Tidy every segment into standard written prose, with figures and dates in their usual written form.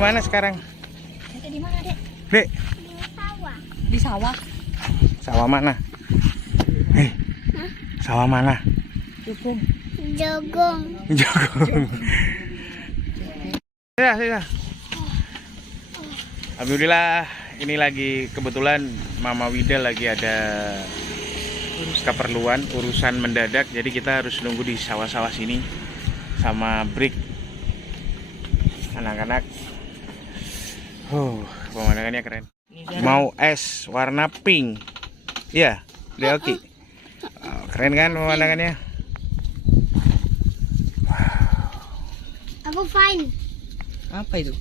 mana sekarang? Di mana, Dek? Dek, Di sawah. Di sawah. sawah mana? Sawah mana? Jogong. Jogong. Jogong. Ya. Alhamdulillah, ini lagi kebetulan Mama Wida lagi ada keperluan urusan mendadak, jadi kita harus nunggu di sawah-sawah sini sama break anak-anak. Pemandangannya keren. Mau es warna pink. Iya, Deoki. Keren kan pemandangannya? Aku fine. Apa itu?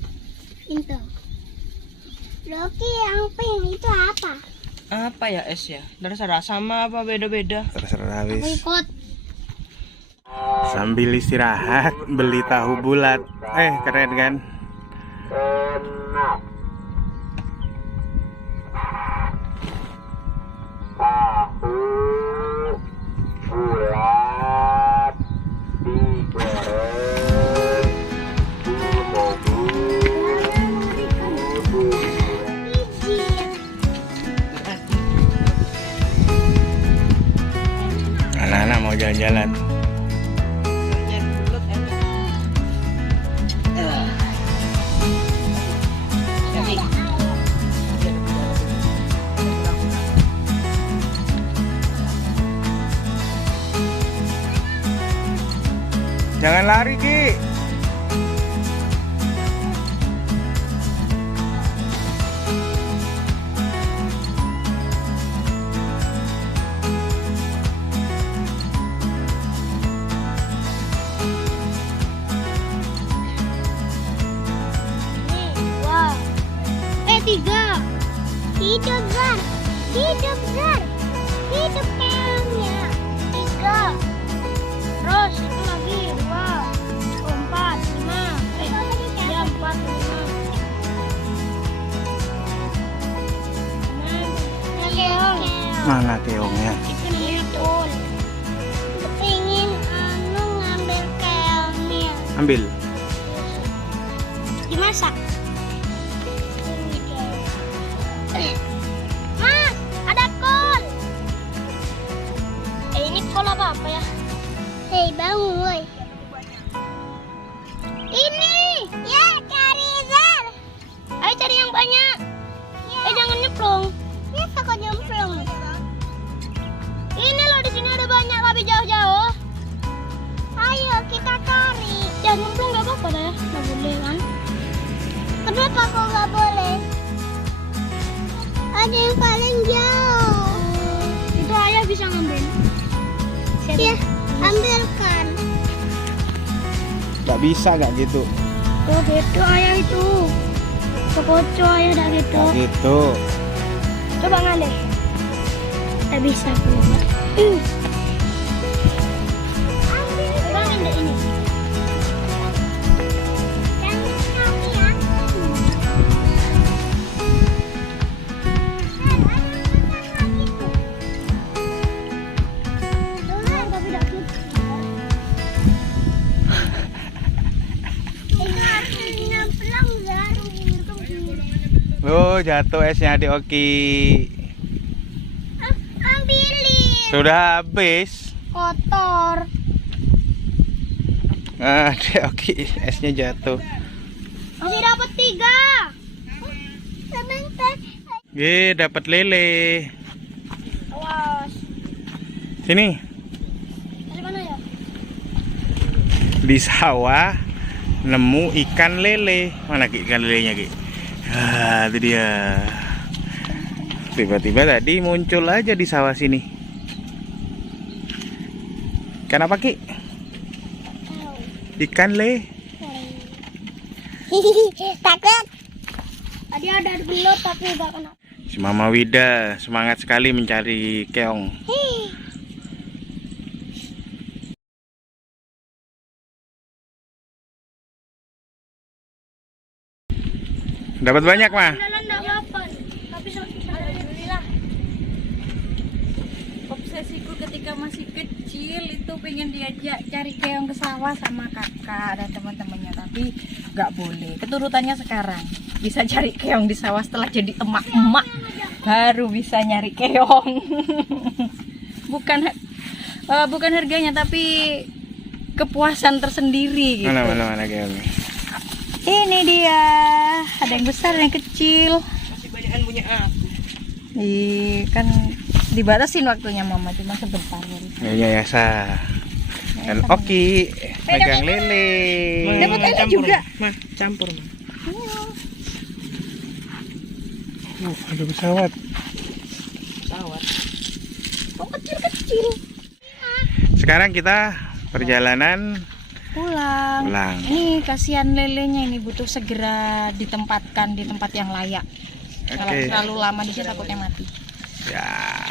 Itu. Loki yang pink itu apa? Apa ya es ya? Terserah, sama apa beda-beda? Terserah Aku habis. ikut. Sambil istirahat beli tahu bulat. Keren kan? Anak-anak mau jalan-jalan. Jangan lari, Ki. Wow. 3. Hidup Zar. Hidup Zar. Hidup keongnya. 3. Terus itu lagi 2, 4, 5. Ya 4, 5. Keong. Mana keongnya? Itu betul. Ingin ngambil keongnya. Ambil. Dimasak. Mas, ada kol. Ini kol apa ya? Hei, bangun woi. Ini. Ya, cari Zar. Ayo cari yang banyak. Jangan nyemplung. Ya, takut nyemplung. Ini loh, di sini ada banyak tapi jauh-jauh. Ayo kita cari. Jangan nyemplung, gak apa-apa dah ya. Gak boleh kan? Kenapa kok gak boleh? Ada yang paling jauh. Itu ayah bisa ngambil. Iya, ambilkan. Gak bisa gak gitu. Oh gitu ayah itu. Kepoco ayah dah gitu. Gak gitu. Coba ngalih. Tak bisa pula. Coba ngambil ini. Loh, jatuh esnya Adik Oki. Ambilin. Sudah habis. Kotor. Adik Oki, esnya jatuh. Masih dapat 3. Sebentar. Dapat lele. Awas. Sini. Dari mana ya? Di sawah nemu ikan lele. Mana Ki ikan lelenya, Ki? Itu dia. Tiba-tiba tadi muncul aja di sawah sini. Ikan apa, Ki? Ikan le. Takut. Tadi ada belut tapi gak kena. Si Mama Wida semangat sekali mencari keong. Dapat banyak, mah. Tapi alhamdulillah. Fantasiku ketika masih kecil itu pengen diajak cari keong ke sawah sama kakak dan teman-temannya, tapi nggak boleh. Keturutannya sekarang bisa cari keong di sawah setelah jadi emak-emak, baru bisa nyari keong. bukan harganya, tapi kepuasan tersendiri gitu. Mana keongnya? Ini dia, ada yang besar, ada yang kecil. Masih banyakan punya aku. Kan dibatasin waktunya mama, cuma sebentar. Ya sah. Dan Oki megang lele. Dapat lele juga. Mah, campur, Mah. Ada pesawat. Pesawat. Oh, kecil-kecil. Sekarang kita perjalanan Pulang. pulang. Ini kasihan lelenya, ini butuh segera ditempatkan di tempat yang layak. Kalau Oke. terlalu lama di sini takutnya mati. Ya,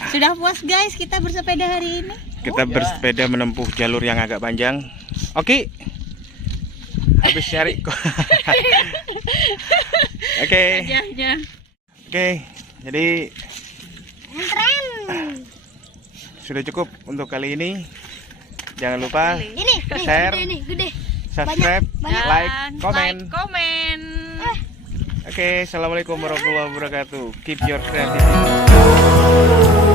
Sudah puas guys kita bersepeda hari ini? kita bersepeda menempuh jalur yang agak panjang. Oke. Habis nyari. Oke. Ya. Oke. Jadi Keren. sudah cukup untuk kali ini. Jangan lupa Ini, share, gede. subscribe, like, komen. Komen. Oke, assalamualaikum warahmatullahi wabarakatuh. Keep your creativity.